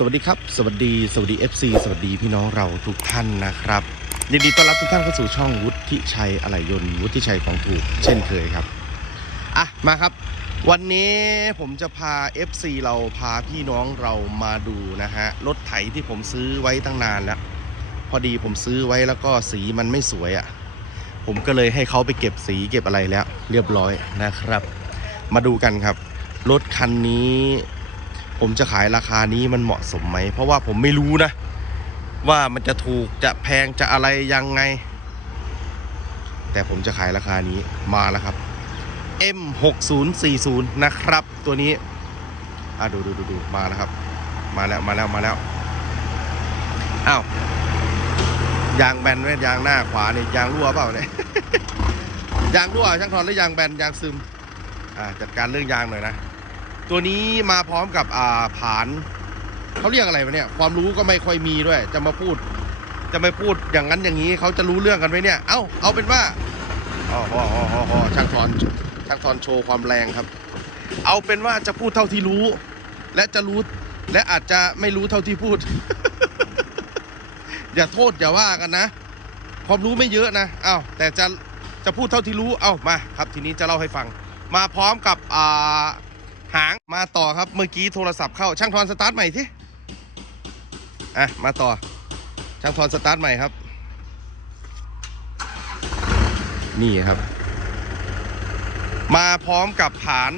สวัสดีครับ สวัสดีสวัสดี FC สวัสดีพี่น้องเราทุกท่านนะครับยินดีต้อนรับทุกท่านเข้าสู่ช่องวุฒิชัยอะไหล่ยนต์วุฒิชัยของถูก เช่นเคยครับอะมาครับ วันนี้ผมจะพา FC เราพาพี่น้องเรามาดูนะฮะรถไถที่ผมซื้อไว้ตั้งนานแล้ว พอดีผมซื้อไว้แล้วก็สีมันไม่สวยอะ่ะ ผมก็เลยให้เขาไปเก็บสีเก็บอะไรแล้ว เรียบร้อยนะครับ มาดูกันครับรถคันนี้ ผมจะขายราคานี้มันเหมาะสมไหม เพราะว่าผมไม่รู้นะ ว่ามันจะถูกจะแพงจะอะไรยังไง แต่ผมจะขายราคานี้มาแล้วครับ M6040 นะครับ ตัวนี้อะดูดูดูดูมาแล้วครับ มาแล้วมาแล้วมาแล้วอ้าวยางแบนไว้ยางหน้าขวาเนี่ยยางรั่วเปล่าเนี่ย ยางรั่วช่างทอนหรือยางแบนยางซึมอ่าจัดการเรื่องยางหน่อยนะ ตัวนี้มาพร้อมกับอ่าผานเขาเรียกอะไรวะเนี่ย ความรู้ก็ไม่ค่อยมีด้วย จะมาพูด จะไม่พูดอย่างนั้นอย่างนี้เขาจะรู้เรื่องกันไหมเนี่ย เอ้าเอาเป็นว่าอ๋ออ๋ออ๋อช่างทอนช่างทอนโชว์ความแรงครับ เอาเป็นว่าจะพูดเท่าที่รู้ และจะรู้และอาจจะไม่รู้เท่าที่พูด อย่าโทษอย่าว่ากันนะ ความรู้ไม่เยอะนะเอ้าแต่จะจะพูดเท่าที่รู้ เอ้ามาครับ ทีนี้จะเล่าให้ฟัง มาพร้อมกับอ่า หางมาต่อครับเมื่อกี้โทรศัพท์เข้าช่างทอนสตาร์ทใหม่ที่อะมาต่อช่างทอนสตาร์ทใหม่ครับ นี่ครับ มาพร้อมกับผาน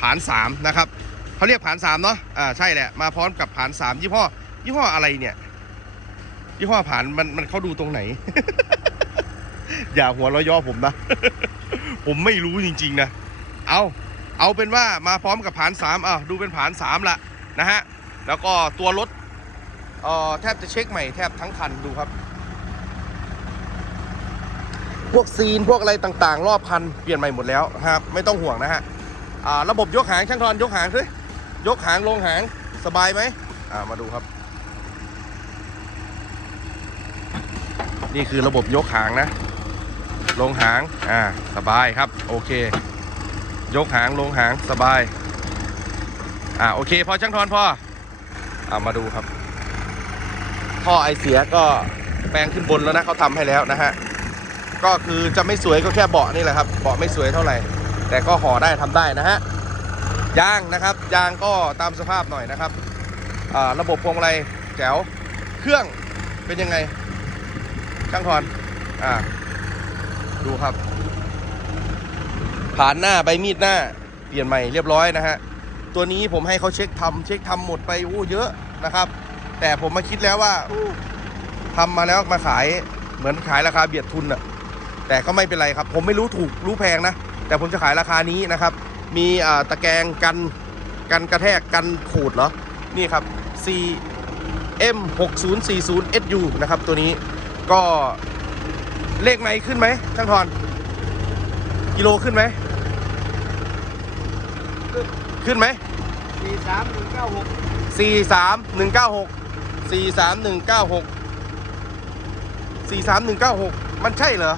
ผานสามนะครับเขาเรียกผานสามเนาะอ่าใช่แหละมาพร้อมกับผานสามยี่ห้อยี่ห้ออะไรเนี่ยยี่ห้อผานมันมันเขาดูตรงไหน อย่าหัวเราะย่อผมนะ ผมไม่รู้จริง ๆ นะ เอา เอาเป็นว่ามาพร้อมกับผานสามอะดูเป็นผานสามละนะฮะ แล้วก็ตัวรถเอ่อแทบจะเช็คใหม่แทบทั้งคันดูครับ พวกซีนพวกอะไรต่างๆ รอบคันเปลี่ยนใหม่หมดแล้วครับไม่ต้องห่วงนะฮะอ่าระบบยกหางช่างทอนยกหางสิยกหางลงหางสบายไหมอ่ามาดูครับ นี่คือระบบยกหางนะ ลงหางอ่าสบายครับ โอเค ยกหางลงหางสบาย อ่าโอเค พอช่างทอนพออ่ามาดูครับ ท่อไอเสียก็แปลงขึ้นบนแล้วนะเขาทำให้แล้วนะฮะ ก็คือจะไม่สวยก็แค่เบาะนี่แหละครับ เบาะไม่สวยเท่าไหร่ แต่ก็ห่อได้ทำได้นะฮะ ยางนะครับ ยางก็ตามสภาพหน่อยนะครับอ่าระบบพวงมาลัยแจ๋ว เครื่องเป็นยังไง ช่างทอนอ่าดูครับ ผ่านหน้าใบมีดหน้า เปลี่ยนใหม่เรียบร้อยนะฮะ ตัวนี้ผมให้เขาเช็คทำเช็คทำหมดไปโอ้เยอะนะครับ แต่ผมมาคิดแล้วว่าอู้ทำมาแล้วมาขายเหมือนขายราคาเบียดทุนอะแต่ก็ไม่เป็นไรครับ ผมไม่รู้ถูกรู้แพงนะ แต่ผมจะขายราคานี้นะครับ มีอ่าตะแกรงกันกันกระแทกกันขูดเหรอ นี่ครับ C M 6 0 4 0 S U นะครับ ตัวนี้ก็เลขไหนขึ้นไหมช่างทอน กิโลขึ้นไหม ขึ้นไหมสี่สามหนึ่งเก้าหกสี่สามหนึ่งเก้าหกสี่สามหนึ่งเก้าหกสี่สามหนึ่งเก้าหกมันใช่เหรอ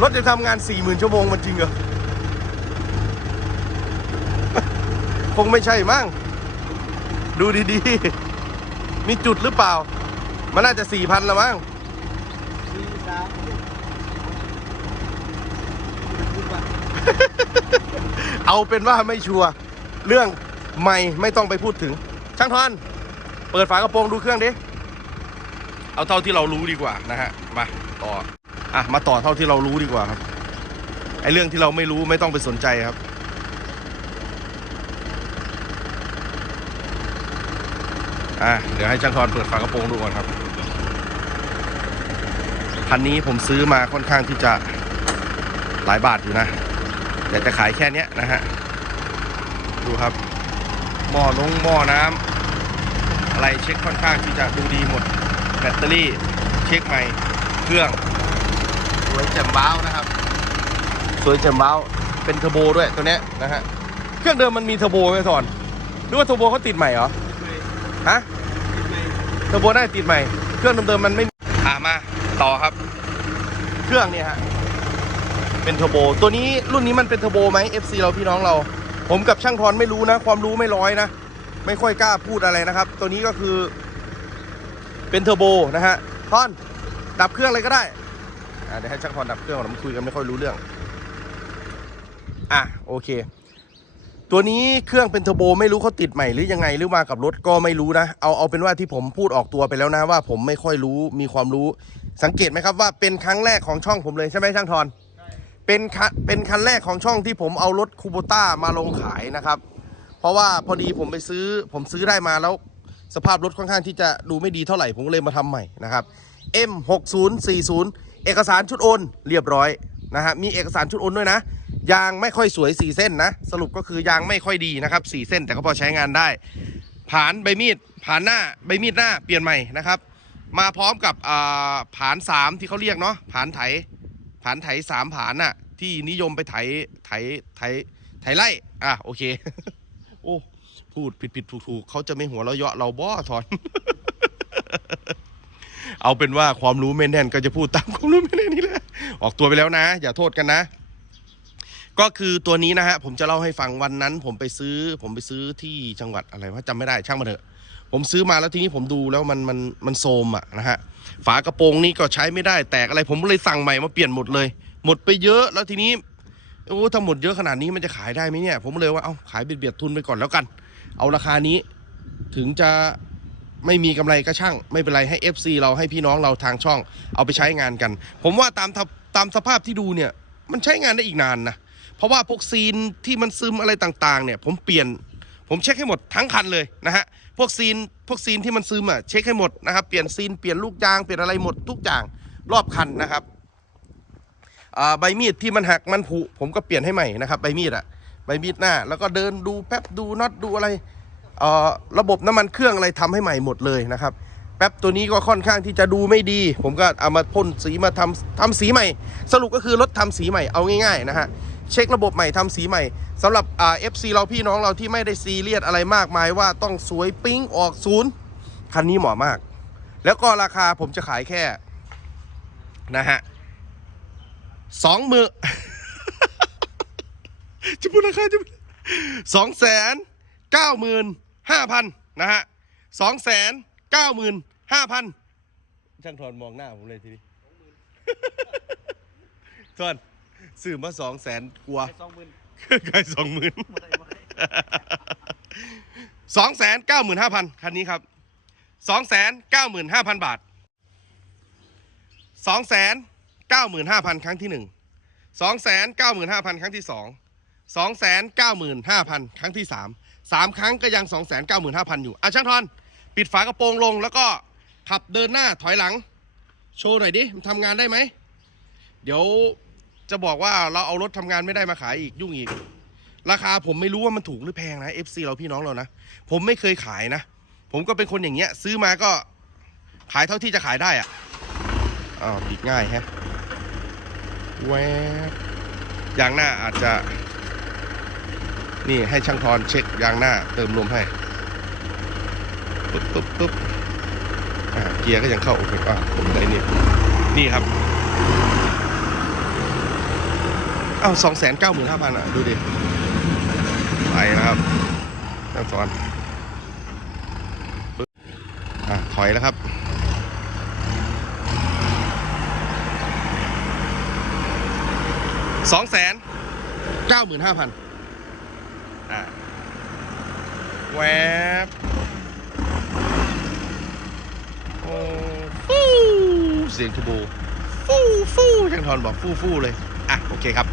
รถจะทำงานสี่หมื่นชั่วโมงมันจริงเหรอ คงไม่ใช่มั้งดูดีๆ มีจุดหรือเปล่า มันน่าจะสี่พันละมั้ง สี่สามขึ้นมา เอาเป็นว่าไม่ชัวร์เรื่องไม่ไม่ต้องไปพูดถึง ช่างทอนเปิดฝากระโปรงดูเครื่องดิเอาเท่าที่เรารู้ดีกว่านะฮะมาต่ออะมาต่อเท่าที่เรารู้ดีกว่าครับไอเรื่องที่เราไม่รู้ไม่ต้องไปสนใจครับอะเดี๋ยวให้ช่างทอนเปิดฝากระโปรงดูก่อนครับคันนี้ผมซื้อมาค่อนข้างที่จะหลายบาทอยู่นะ แต่จะขายแค่เนี้ยนะฮะ ดูครับ หม้อลงหม้อน้ำอะไรเช็คค่อนข้างที่จะดูดีหมด แบตเตอรี่เช็คใหม่ เครื่อง สวยแจ่มบ้าวนะครับ สวยแจ่มบ้าวเป็นเทอร์โบด้วยตัวเนี้ยนะฮะ เครื่องเดิมมันมีเทอร์โบไหมสอนหรือว่าเทอร์โบเขาติดใหม่เหรอเลยฮะเลยเทอร์โบน่าจะติดใหม่ เครื่องเดิมๆมันไม่อ่ามาต่อครับ เครื่องเนี่ยฮะ เป็นเทอร์โบ ตัวนี้รุ่นนี้มันเป็นเทอร์โบไหม FC เราพี่น้องเรา ผมกับช่างทอนไม่รู้นะ ความรู้ไม่ร้อยนะ ไม่ค่อยกล้าพูดอะไรนะครับ ตัวนี้ก็คือ เป็นเทอร์โบนะฮะทอนดับเครื่องเลยก็ได้อะเดี๋ยวให้ช่างทอนดับเครื่องก่อนมันคุยกันไม่ค่อยรู้เรื่อง อะโอเค ตัวนี้เครื่องเป็นเทอร์โบไม่รู้เขาติดใหม่หรือยังไงหรือมากับรถก็ไม่รู้นะ เอาเอาเป็นว่าที่ผมพูดออกตัวไปแล้วนะว่า ผมไม่ค่อยรู้มีความรู้ สังเกตไหมครับว่าเป็นครั้งแรกของช่องผมเลยใช่ไหมช่างทอน เป็นคันเป็นคันแรกของช่องที่ผมเอารถคูโบต้ามาลงขายนะครับ เพราะว่าพอดีผมไปซื้อผมซื้อได้มาแล้ว สภาพรถค่อนข้างที่จะดูไม่ดีเท่าไหร่ ผมก็เลยมาทำใหม่นะครับ M6040 เอกสารชุดโอนเรียบร้อยนะฮะมีเอกสารชุดโอนด้วยนะ ยางไม่ค่อยสวย 4 เส้นนะ สรุปก็คือยางไม่ค่อยดีนะครับ 4 เส้นแต่ก็พอใช้งานได้ ผานใบมีดผานหน้าใบมีดหน้าเปลี่ยนใหม่นะครับ มาพร้อมกับอ่าผาน 3 ที่เขาเรียกเนาะผานไถ ผานไถสามผานน่ะ ที่นิยมไปไถไถไถไถไล่อะโอเค โอ้พูดผิดผิดถูกถูกเขาจะไม่หัวเราะเยาะเราบ่ทอน เอาเป็นว่าความรู้ไม่แน่นก็จะพูดตามความรู้ไม่แน่นนี่แหละออกตัวไปแล้วนะ อย่าโทษกันนะ ก็คือตัวนี้นะฮะ ผมจะเล่าให้ฟังวันนั้น ผมไปซื้อ ผมไปซื้อที่จังหวัดอะไรวะจำไม่ได้ช่างมาเถอะ ผมซื้อมาแล้วทีนี้ผมดูแล้วมันมันมันโซมอะนะฮะ ฝากระโปรงนี่ก็ใช้ไม่ได้แตกอะไรผมเลยสั่งใหม่มาเปลี่ยนหมดเลย หมดไปเยอะแล้วทีนี้โอ้ถ้าหมดเยอะขนาดนี้มันจะขายได้ไหมเนี่ย ผมเลยว่าเอาขายเบียดเบียดทุนไปก่อนแล้วกัน เอาราคานี้ถึงจะไม่มีกำไรก็ช่าง ไม่เป็นไรให้ FC เราให้พี่น้องเราทางช่องเอาไปใช้งานกัน ผมว่าตามตามสภาพที่ดูเนี่ย มันใช้งานได้อีกนานนะเพราะว่าพวกซีนที่มันซึมอะไรต่างๆ เนี่ย ผมเปลี่ยน ผมเช็คให้หมดทั้งคันเลยนะฮะพวกซีนพวกซีนที่มันซึมอะเช็คให้หมดนะครับเปลี่ยนซีนเปลี่ยนลูกยางเปลี่ยนอะไรหมดทุกอย่างรอบคันนะครับใบมีดที่มันหักมันผุผมก็เปลี่ยนให้ใหม่นะครับใบมีดอะใบมีดหน้า แล้วก็เดินดูแป๊บดูน็อตดูอะไรเออระบบน้ำมันเครื่องอะไรทำให้ใหม่หมดเลยนะครับแป๊บตัวนี้ก็ค่อนข้างที่จะดูไม่ดี ผมก็เอามาพ่นสีมาทำทำสีใหม่ สรุปก็คือรถทำสีใหม่เอาง่ายๆนะฮะ เช็คระบบใหม่ทำสีใหม่สำหรับอ่าเอฟซีเราพี่น้องเราที่ไม่ได้ซีเรียสอะไรมากมายว่าต้องสวยปิ๊งออกศูนย์คันนี้เหมาะมาก แล้วก็ราคาผมจะขายแค่นะฮะสองมือจะพูดราคาจะสองแสนเก้าหมื่นห้าพันนะฮะสองแสนเก้าหมื่นห้าพันช่างทอนมองหน้าผมเลยทีนี้ทอน ซื้อมาสองแสนกลัวไปสองหมื่นขายสองหมื่นไม่ได้ไม่ได้สองแสนเก้าหมื่นห้าพันคันนี้ครับสองแสนเก้าหมื่นห้าพันบาทสองแสนเก้าหมื่นห้าพันครั้งที่หนึ่งสองแสนเก้าหมื่นห้าพันครั้งที่สองสองแสนเก้าหมื่นห้าพันครั้งที่สามสามครั้งก็ยังสองแสนเก้าหมื่นห้าพันอยู่อะช่างทอน ปิดฝากระโปรงลงแล้วก็ขับเดินหน้าถอยหลัง โชว์หน่อยดิมันทำงานได้ไหม เดี๋ยว จะบอกว่าเราเอารถทำงานไม่ได้มาขายอีกยุ่งอีก ราคาผมไม่รู้ว่ามันถูกหรือแพงนะ FC เราพี่น้องเรานะผมไม่เคยขายนะ ผมก็เป็นคนอย่างเงี้ย ซื้อมาก็ขายเท่าที่จะขายได้อะอ้าวปิดง่ายแฮะแวบยางหน้าอาจจะ นี่ให้ช่างทอนเช็คยางหน้า เติมลมให้ปุ๊บปุ๊บปุ๊บอ่าเกียร์ก็ยังเข้าโอเคอ่าผมได้นี่นี่ครับ อ้าวสองแสนเก้าหมื่นห้าพันอะ ดูดิ ไปนะครับนั่งสอนอะ ถอยแล้วครับ สองแสนเก้าหมื่นห้าพันอะ แวบโอ้ฟู่เสียงทูโบฟู่ฟู่ช่างทอนบอกฟู่ฟู่เลย อะ โอเคครับ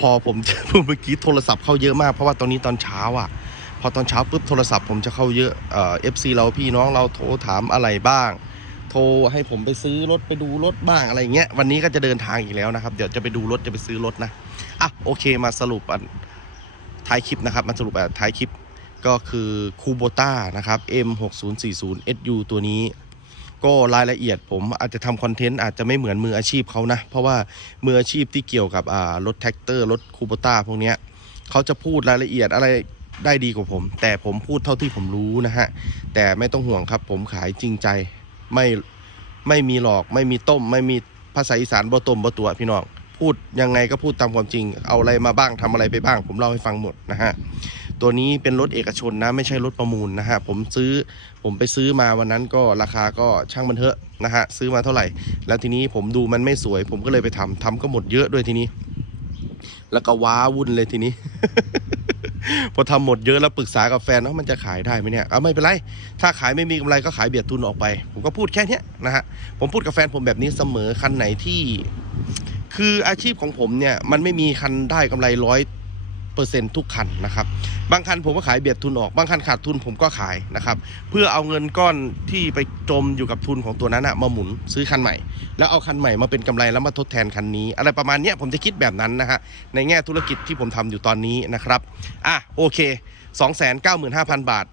พอผม เมื่อกี้โทรศัพท์เข้าเยอะมากเพราะว่าตอนนี้ตอนเช้าอะ พอตอนเช้าปุ๊บโทรศัพท์ผมจะเข้าเยอะเอฟซีเราพี่น้องเราโทรถามอะไรบ้าง โทรให้ผมไปซื้อรถไปดูรถบ้างอะไรเงี้ยวันนี้ก็จะเดินทางอีกแล้วนะครับ เดี๋ยวจะไปดูรถจะไปซื้อรถนะอะโอเคมาสรุปอันท้ายคลิปนะครับมาสรุปท้ายคลิปก็คือคูโบต้านะครับ M6040 SU ตัวนี้ ก็รายละเอียดผมอาจจะทำคอนเทนต์อาจจะไม่เหมือนมืออาชีพเขานะ เพราะว่ามืออาชีพที่เกี่ยวกับรถแท็กเตอร์รถคูโบต้าพวกนี้เขาจะพูดรายละเอียดอะไรได้ดีกว่าผม แต่ผมพูดเท่าที่ผมรู้นะฮะ แต่ไม่ต้องห่วงครับ ผมขายจริงใจไม่ไม่มีหลอก ไม่มีต้ม ไม่มีภาษาอีสานบ่ต้มบ่ตัวพี่น้องพูดยังไงก็พูดตามความจริง เอาอะไรมาบ้างทำอะไรไปบ้าง ผมเล่าให้ฟังหมดนะฮะ ตัวนี้เป็นรถเอกชนนะ ไม่ใช่รถประมูลนะฮะ ผมซื้อผมไปซื้อมาวันนั้นก็ราคาก็ช่างมันเถอะนะฮะ ซื้อมาเท่าไหร่ แล้วทีนี้ผมดูมันไม่สวย ผมก็เลยไปทำทำก็หมดเยอะด้วยทีนี้ แล้วก็ว้าวุ่นเลยทีนี้ พอทำหมดเยอะแล้วปรึกษากับแฟนว่ามันจะขายได้ไหมเนี่ยเอาไม่เป็นไร ถ้าขายไม่มีกำไรก็ขายเบียดทุนออกไป ผมก็พูดแค่เนี้ยนะฮะผมพูดกับแฟนผมแบบนี้เสมอคันไหนที่คืออาชีพของผมเนี่ยมันไม่มีคันได้กำไรร้อย เปอร์เซ็นทุกคันนะครับบางคันผมก็ขายเบียดทุนออกบางคันขาดทุนผมก็ขายนะครับเพื่อเอาเงินก้อนที่ไปจมอยู่กับทุนของตัวนั้นอะมาหมุนซื้อคันใหม่ แล้วเอาคันใหม่มาเป็นกำไรแล้วมาทดแทนคันนี้ อะไรประมาณนี้ผมจะคิดแบบนั้นนะฮะในแง่ธุรกิจที่ผมทำอยู่ตอนนี้นะครับอะโอเค 295,000 บาท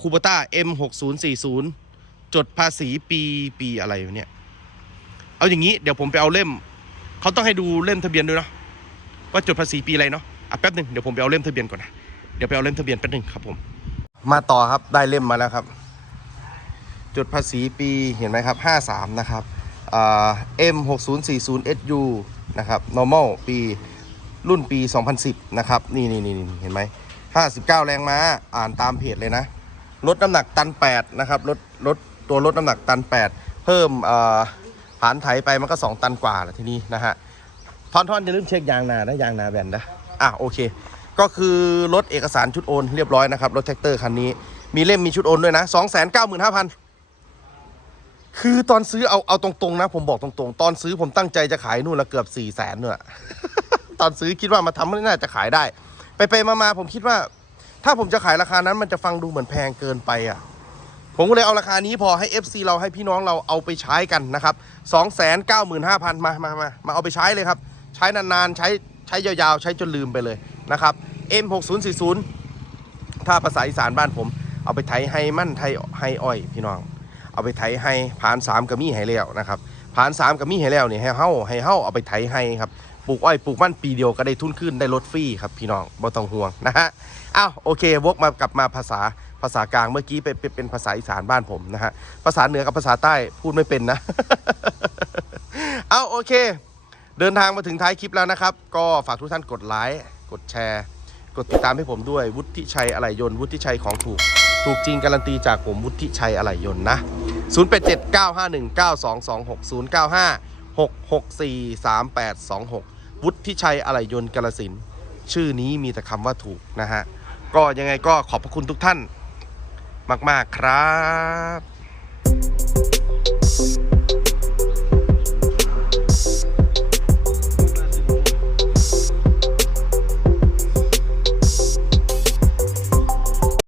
คูปต้า M6040 จดภาษีปีปีอะไรวะเนี่ยเอาอย่างนี้เดี๋ยวผมไปเอาเล่ม เขาต้องให้ดูเล่มทะเบียนด้วยเนาะว่าจดภาษีปีอะไรเนาะ อะแป๊บหนึ่งเดี๋ยวผมไปเอาเล่มทะเบียนก่อนนะเดี๋ยวไปเอาเล่มทะเบียนแป๊บหนึ่งครับผม มาต่อครับได้เล่มมาแล้วครับ จดภาษีปีเห็นไหมครับ 53 นะครับอ่า M6040SU นะครับ normal ปีรุ่นปี 2010 นะครับ นี่นี่นี่นเห็นไหม59 แรงม้าอ่านตามเพจเลยนะลดน้ำหนักตัน 8 นะครับลดลดตัวลดน้ำหนักตัน 8 เพิ่มเอ่านไถไปมันก็ 2 ตันกว่าแล้วทีนี้นะฮะทอนทอนจะลืมเช็คยางนานะยางนาแบนนะ อะโอเค ก็คือรถเอกสารชุดโอนเรียบร้อยนะครับ รถแท็กเตอร์คันนี้ มีเล่มมีชุดโอนด้วยนะ 295,000 คือตอนซื้อเอาเอาตรงๆนะ ผมบอกตรงๆ ตอนซื้อผมตั้งใจจะขายนู่นละเกือบ 4 0 0แสนเนี่ยตอนซื้อคิดว่ามาทำไม่น่าจะขายได้ ไปไปๆมาๆผมคิดว่า ถ้าผมจะขายราคานั้นมันจะฟังดูเหมือนแพงเกินไปอะผมก็เลยเอาราคานี้พอให้ FC เราให้พี่น้องเราเอาไปใช้กันนะครับ 295,000 มา มา มา มาเอาไปใช้เลยครับ ใช้นานๆ ใช้ ใช้ยาวๆ ใช้จนลืมไปเลยนะครับ M6040 ถ้าภาษาอีสานบ้านผม เอาไปไถให้มั่นไทยให้อ้อยพี่น้อง เอาไปไถให้ผ่านสามกับมี่ให้แล้วนะครับผ่านสามกับมี่ให้แล้วเนี่ยให้เฮาให้เฮาเอาไปไถให้ครับปลูกอ้อยปลูกมั่นปีเดียวก็ได้ทุนขึ้นได้ลดฟรีครับพี่น้องบ่ต้องห่วงนะฮะอ้าวโอเควกมากลับมาภาษาภาษากลางเมื่อกี้เป็นเป็นเป็นภาษาอีสานบ้านผมนะฮะภาษาเหนือกับภาษาใต้พูดไม่เป็นนะ เอาโอเค เดินทางมาถึงท้ายคลิปแล้วนะครับ ก็ฝากทุกท่านกดไลค์กดแชร์ กดติดตามให้ผมด้วยวุฒิชัยอะไหล่ยนต์วุฒิชัยของถูก ถูกจริงการันตีจากผมวุฒิชัยอะไหล่ยนต์นะ 0 8 7 9 5 1 9 2 2 6 0 9 5 6 6 4 3 8 2 6 วุฒิชัยอะไหล่ยนต์กาลสินชื่อนี้มีแต่คำว่าถูกนะฮะ ก็ยังไงก็ขอบพระคุณทุกท่าน มาก ๆ ครับ